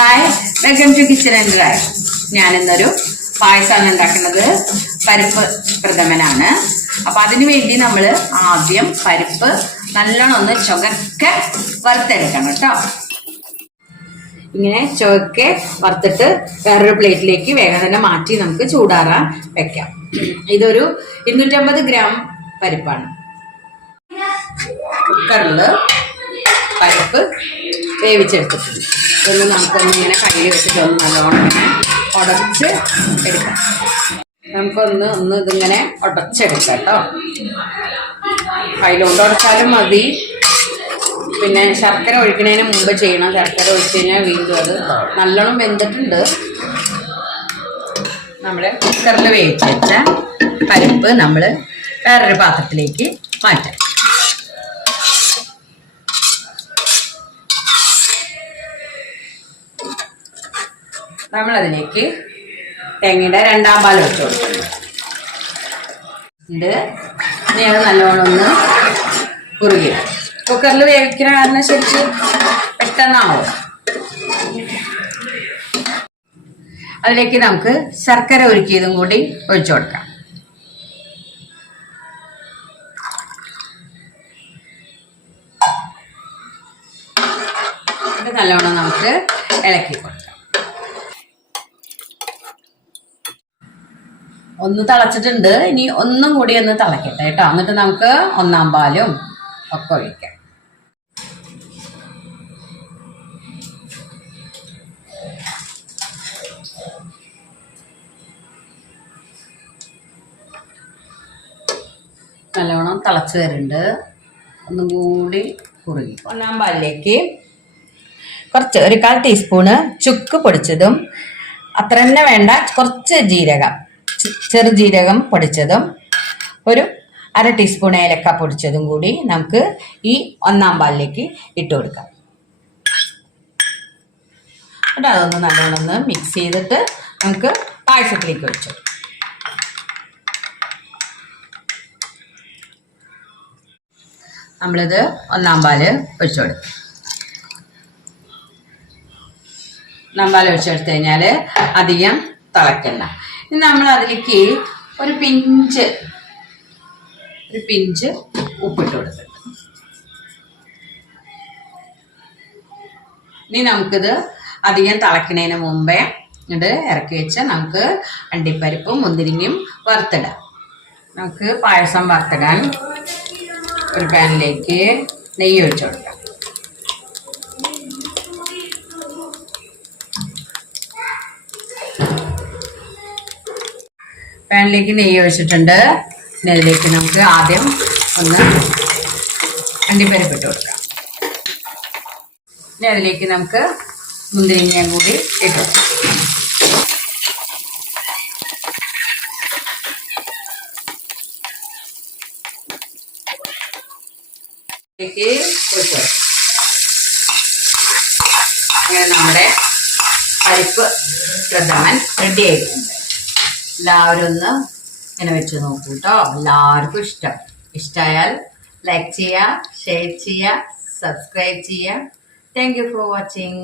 Welcome to kitchen and ഞാൻ ഞാനിന്നൊരു പായസമാണ് ഉണ്ടാക്കുന്നത്. പരിപ്പ് പ്രഥമനാണ്. അപ്പൊ അതിനു വേണ്ടി നമ്മൾ ആദ്യം പരിപ്പ് നല്ലോണം ഒന്ന് ചുവക്കെ വറുത്തെടുക്കണം കേട്ടോ. ഇങ്ങനെ ചുവക്കെ വറുത്തിട്ട് വേറൊരു പ്ലേറ്റിലേക്ക് വേഗം തന്നെ മാറ്റി നമുക്ക് ചൂടാറാൻ വെക്കാം. ഇതൊരു ഇരുന്നൂറ്റമ്പത് ഗ്രാം പരിപ്പാണ്. കുക്കറിൽ പരിപ്പ് വേവിച്ചെടുത്തിട്ടുണ്ട് ഇതൊന്ന് നമുക്കൊന്ന് ഇങ്ങനെ കയ്യിൽ വെച്ചിട്ട് ഒന്ന് നല്ലോണം ഇങ്ങനെ ഉടച്ച് എടുക്കാം. നമുക്കൊന്ന് ഒന്ന് ഇതിങ്ങനെ ഉടച്ചെടുക്കാം കേട്ടോ. കയ്യിലോണ്ട് ഉടച്ചാലും മതി. പിന്നെ ശർക്കര ഒഴിക്കുന്നതിന് മുമ്പ് ചെയ്യണം. ശർക്കര ഒഴിച്ച് കഴിഞ്ഞാൽ വീണ്ടും അത് നല്ലോണം വെന്തിട്ടുണ്ട്. നമ്മൾ കുക്കറിൽ വേവിച്ച് വെച്ച പരിപ്പ് നമ്മൾ വേറൊരു പാത്രത്തിലേക്ക് മാറ്റാം. നമ്മളതിലേക്ക് തേങ്ങയുടെ രണ്ടാം പാൽ വെച്ച് കൊടുക്കുന്നു. ഇത് ഇനി അത് നല്ലോണം ഒന്ന് കുറുകി കുക്കറിൽ വേവിക്കുന്ന കാരണം ശരിക്ക് പെട്ടെന്നാവും. അതിലേക്ക് നമുക്ക് ശർക്കര ഒരുക്കിയതും കൂടി ഒഴിച്ചു കൊടുക്കാം. നല്ലോണം നമുക്ക് ഇളക്കി കൊടുക്കാം. ഒന്ന് തിളച്ചിട്ടുണ്ട്. ഇനി ഒന്നും കൂടി ഒന്ന് തിളക്കട്ടെ കേട്ടോ. എന്നിട്ട് നമുക്ക് ഒന്നാം പാലും ഒക്കെ ഒഴിക്കാം. നല്ലോണം തിളച്ച് വരുന്നുണ്ട്. ഒന്നും കൂടി കുറുകി. ഒന്നാം പാലിലേക്ക് കുറച്ച് ഒരു കാൽ ടീസ്പൂണ് ചുക്ക് പൊടിച്ചതും അത്ര തന്നെ വേണ്ട കുറച്ച് ജീരകം. ചെറുജീരകം പൊടിച്ചതും ഒരു അര ടീസ്പൂൺ ഏലക്ക പൊടിച്ചതും കൂടി നമുക്ക് ഈ ഒന്നാം പാലിലേക്ക് ഇട്ട് കൊടുക്കാം. എന്നിട്ട് അതൊന്ന് നല്ലോണം ഒന്ന് മിക്സ് ചെയ്തിട്ട് നമുക്ക് പായസത്തിലേക്ക് ഒഴിച്ചു. നമ്മളിത് ഒന്നാം പാൽ ഒഴിച്ചു കൊടുക്കും ഒന്നാം പാൽ ഒഴിച്ചെടുത്ത് കഴിഞ്ഞാൽ അധികം തിളക്കണ്ട. ഇനി നമ്മൾ അതിലേക്ക് ഒരു പിഞ്ച് ഒരു പിഞ്ച് ഉപ്പിട്ട് കൊടുത്തിട്ടുണ്ട്. ഇനി നമുക്കിത് അധികം തിളക്കണതിന് മുമ്പേ ഇത് ഇറക്കി വെച്ച് നമുക്ക് അണ്ടിപ്പരിപ്പും മുന്തിരിങ്ങയും വറുത്തിടാം. നമുക്ക് പായസം വറുത്തിടാൻ ഒരു പാനിലേക്ക് നെയ്യ് ഒഴിച്ചു കൊടുക്കാം. പാനിലേക്ക് നെയ്യ് ഒഴിച്ചിട്ടുണ്ട്. പിന്നെ അതിലേക്ക് നമുക്ക് ആദ്യം ഒന്ന് അണ്ടിപ്പരിപ്പ് ഇട്ട് കൊടുക്കാം. ഇനി അതിലേക്ക് നമുക്ക് മുന്തിരിങ്ങയും കൂടി ഇട്ട് ഇതിലേക്ക് നമ്മുടെ പരിപ്പ് പ്രഥമൻ റെഡി ആയിട്ടുണ്ട്. എല്ലാവരും ഒന്ന് ഇങ്ങനെ വെച്ച് നോക്കൂ കേട്ടോ എല്ലാവർക്കും ഇഷ്ടം. ഇഷ്ടമായാൽ ലൈക്ക് ചെയ്യുക ഷെയർ ചെയ്യുക സബ്സ്ക്രൈബ് ചെയ്യുക താങ്ക് യു ഫോർ വാച്ചിങ്